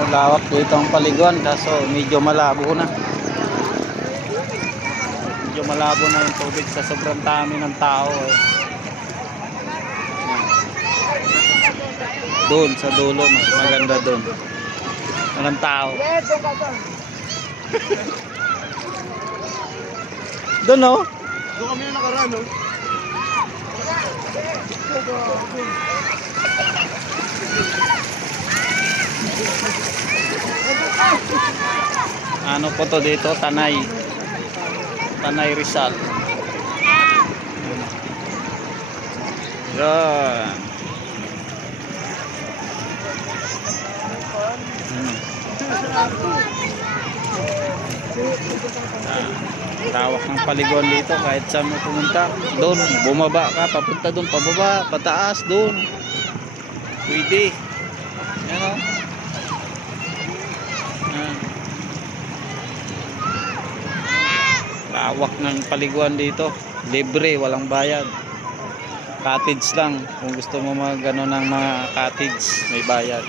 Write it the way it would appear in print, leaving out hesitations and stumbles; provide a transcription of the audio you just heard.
Malawak dito ang paliguan kaso medyo malabo na. Medyo malabo na yung tubig sa sobrang dami ng tao eh. Doon sa dulo mas maganda doon. Walang tao. Doon oh. Doon kami yung nakaraan, no? Ano po to dito? Tanay. Tanay Rizal. Yan. Tawak ng paliguan dito kahit saan mo pumunta. Doon, bumaba ka, papunta doon, pababa, pataas, doon. Pwede. Yan o. Tawak ng paliguan dito. Libre, walang bayad. Cottage lang. Kung gusto mo mag ano ng mga cottage, may bayad.